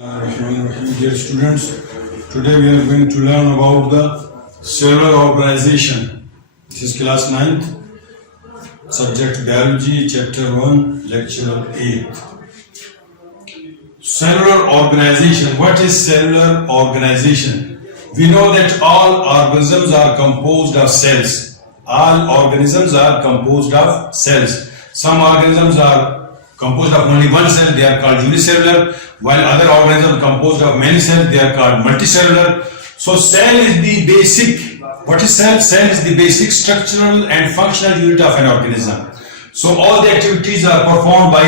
Dear students, today we are going to learn about the cellular organization. This is class 9th, subject biology, chapter 1, lecture 8. Cellular organization. What is cellular organization? We know that all organisms are composed of cells. All organisms are composed of cells. Some organisms are composed of only one cell, they are called unicellular, while other organisms are composed of many cells, they are called multicellular. So cell is the basic, what is cell? Cell is the basic structural and functional unit of an organism. So all the activities are performed by,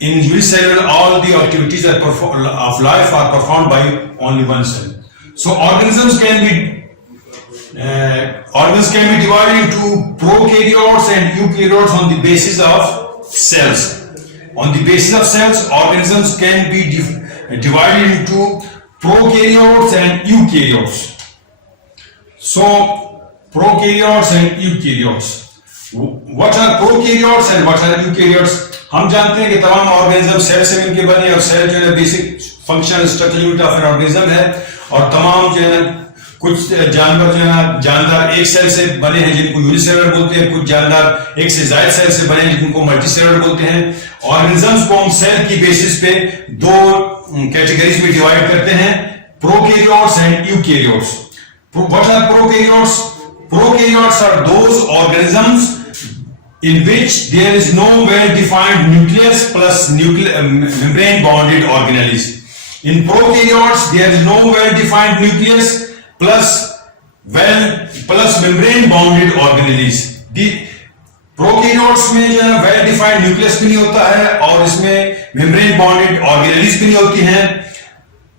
in unicellular, all the activities of life are performed by only one cell. So organisms can be divided into prokaryotes and eukaryotes on the basis of cells. On the basis of cells, organisms can be divided into prokaryotes and eukaryotes. So, prokaryotes and eukaryotes. What are prokaryotes and what are eukaryotes? हम जानते हैं कि तमाम organism cell से मिलकर बने और cell जो है basic functional structure unit of an organism है और तमाम जो है कुछ जानवर जो है जानदार एक सेल से बने हैं जिनको यूनिसेलुलर बोलते हैं, कुछ जानदार एक से ज्यादा सेल से बने हैं जिनको मल्टीसेलुलर बोलते हैं। ऑर्गेनिजम्स को हम सेल की बेसिस पे दो कैटेगरीज में डिवाइड करते हैं, prokaryotes and eukaryotes. What are prokaryotes? Prokaryotes are those organisms in which there is no well defined nucleus plus membrane bonded organelles. In prokaryotes there is no well defined nucleus plus membrane bonded organelles. The prokaryotes में जो है well defined nucleus भी नहीं होता है और इसमें membrane bonded organelles भी नहीं होती हैं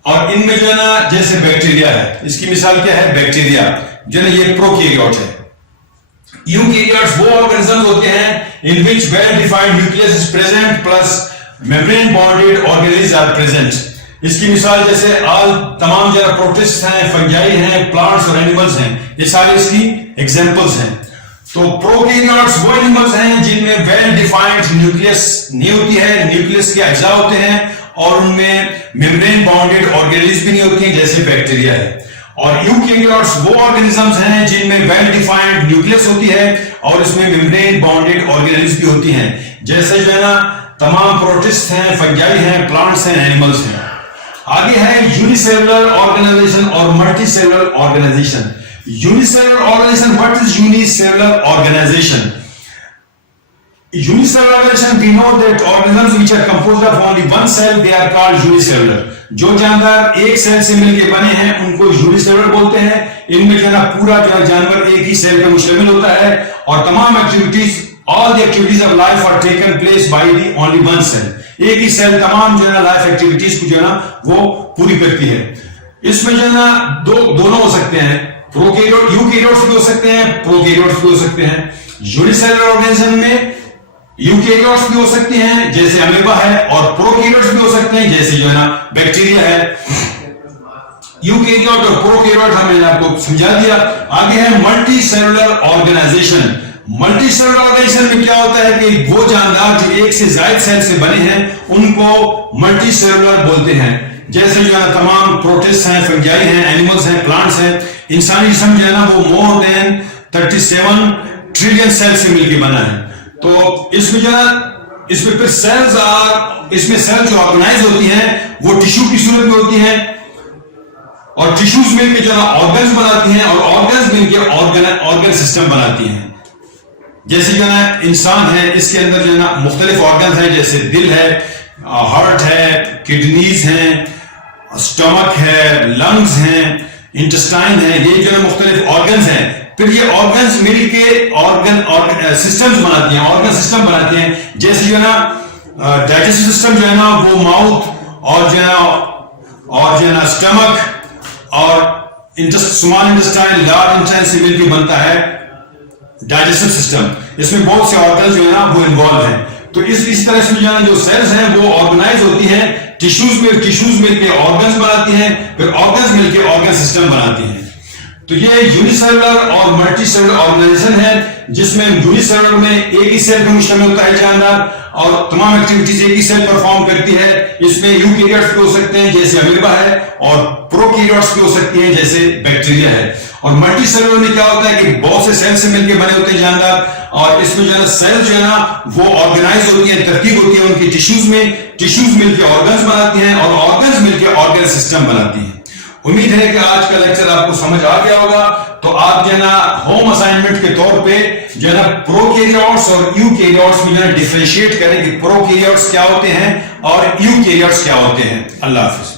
और इनमें जो है ना जैसे बैक्टीरिया है, इसकी मिसाल क्या है? बैक्टीरिया जो है ये प्रोकैरियोट है। यूकैरियोट्स वो ऑर्गेनिजम्स होते हैं in which well defined nucleus is present plus membrane bonded organelles are present. इसकी मिसाल जैसे तमाम जो प्रोटिस्ट हैं, फंजाई हैं, प्लांट्स और एनिमल्स हैं, ये सारे इसकी एग्जांपल्स हैं। तो प्रोकैरियोट्स वो एनिमल्स हैं जिनमें वेल डिफाइंड न्यूक्लियस नहीं होती है, न्यूक्लियस के अज्जा होते हैं और उनमें मेम्ब्रेन बाउंडेड ऑर्गेनेल्स भी नहीं होती हैं जैसे बैक्टीरिया है। और यूकैरियोट्स वो ऑर्गेनिजम्स हैं जिनमें वेल डिफाइंड न्यूक्लियस होती है और इसमें मेम्ब्रेन बाउंडेड ऑर्गेनेल्स भी होती हैं जैसे जो है ना तमाम प्रोटिस्ट हैं, फंजाई हैं, प्लांट्स हैं, एनिमल्स हैं। आगे है यूनिसेलुलर ऑर्गेनाइजेशन और multicellular organization. Unicellular organization, what is unicellular organization? Unicellular organization, we know that organisms which are composed of only one cell, they are called unicellular. जो जानवर एक सेल से मिलकर बने हैं उनको यूनिसेलुलर बोलते हैं। इनमें जो है पूरा जो जानवर एक ही सेल पे मुश्तमिल होता है और तमाम activities, all the activities of life are taken place by the only one cell. एक ही सेल तमाम जो है लाइफ एक्टिविटीज को जो है वो पूरी करती है। इसमें जो है ना दोनों हो सकते हैं, प्रोकैरियोट यूकैरियोट्स भी हो सकते हैं, प्रोकैरियोट्स भी हो सकते हैं। यूनिसेलुलर ऑर्गेनिज्म में यूकैरियोट्स भी हो सकती हैं जैसे अमीबा है और प्रोकैरियोट्स भी हो सकते हैं जैसे जो है ना बैक्टीरिया है। यूकैरियोट और प्रोकैरियोट हमने आपको समझा दिया। आगे है मल्टीसेलुलर ऑर्गेनाइजेशन। मल्टीसेलुलर ऑर्गेनाइजेशन में क्या होता है कि वो जानदार जो एक से ज्यादा सेल से बने हैं उनको मल्टीसेलुलर बोलते हैं। जैसे जो है ना तमाम प्रोटिस्ट हैं, फंजाई हैं, एनिमल्स हैं, प्लांट्स हैं। इंसानी जिस्म जो है ना वो मोर देन 37 ट्रिलियन सेल से मिलकर बना है। तो इसमें जो है इसमें फिर इसमें सेल जो ऑर्गेनाइज होती हैं वो टिश्यू की सूरत में होती हैं और टिश्यूज मिलकर जो है ऑर्गन्स बनाती हैं और ऑर्गन्स मिलकर ऑर्गन सिस्टम बनाती हैं। जैसे जो है इंसान है, इसके अंदर जो है ना मुख्तलिफ ऑर्गन्स हैं जैसे दिल है, हार्ट है, किडनीज हैं, स्टमक है, लंग्स हैं, इंटेस्टाइन है, ये जो है मुख्तलिफ ऑर्गन्स हैं। फिर ये ऑर्गन्स मिलके ऑर्गन सिस्टम्स बनाती हैं, ऑर्गन सिस्टम बनाते हैं। जैसे जो है ना डाइजेस्टिव सिस्टम जो है ना वो माउथ और जो है ना स्टमक और स्मॉल इंटेस्टाइन, लार्ज इंटेस्टाइन से मिलकर बनता है डाइजेस्टिव सिस्टम। इसमें बहुत से ऑर्गन्स जो है ना वो इन्वॉल्व हैं। तो इस तरह से जो है जो सेल्स हैं वो ऑर्गेनाइज होती हैं, टिश्यूज मिलकर ऑर्गन्स बनाती हैं, फिर ऑर्गन्स मिलकर ऑर्गन सिस्टम बनाती हैं। तो ये यूनिसेलुलर और मल्टीसेलुलर ऑर्गेनाइजेशन है, जिसमें यूनिसेलुलर में एक ही सेल पर मुश्तमिल होता है जानदार और तमाम एक्टिविटीज एक ही सेल परफॉर्म करती है। इसमें यूकैरियोट्स भी हो सकते हैं जैसे अमीबा है, और प्रोकैरियोट्स भी हो सकती हैं जैसे बैक्टीरिया है। और मल्टीसेलुलर में क्या होता है कि बहुत से सेल से मिलकर बने होते हैं जानदार, और इसमें जो है ना सेल जो है ना वो ऑर्गेनाइज होती है, तरतीब होती है उनकी टिश्यूज में, टिश्यूज मिलकर ऑर्गन्स बनाती हैं और ऑर्गन्स मिलकर ऑर्गन सिस्टम बनाती हैं। उम्मीद है कि आज का लेक्चर आपको समझ आ गया होगा। तो आप जो है ना होम असाइनमेंट के तौर पे जो है ना प्रोकैरियोट्स और यूकैरियोट्स में जो है डिफरेंशिएट करें कि प्रोकैरियोट्स क्या होते हैं और यूकैरियोट्स क्या होते हैं। अल्लाह हाफिज।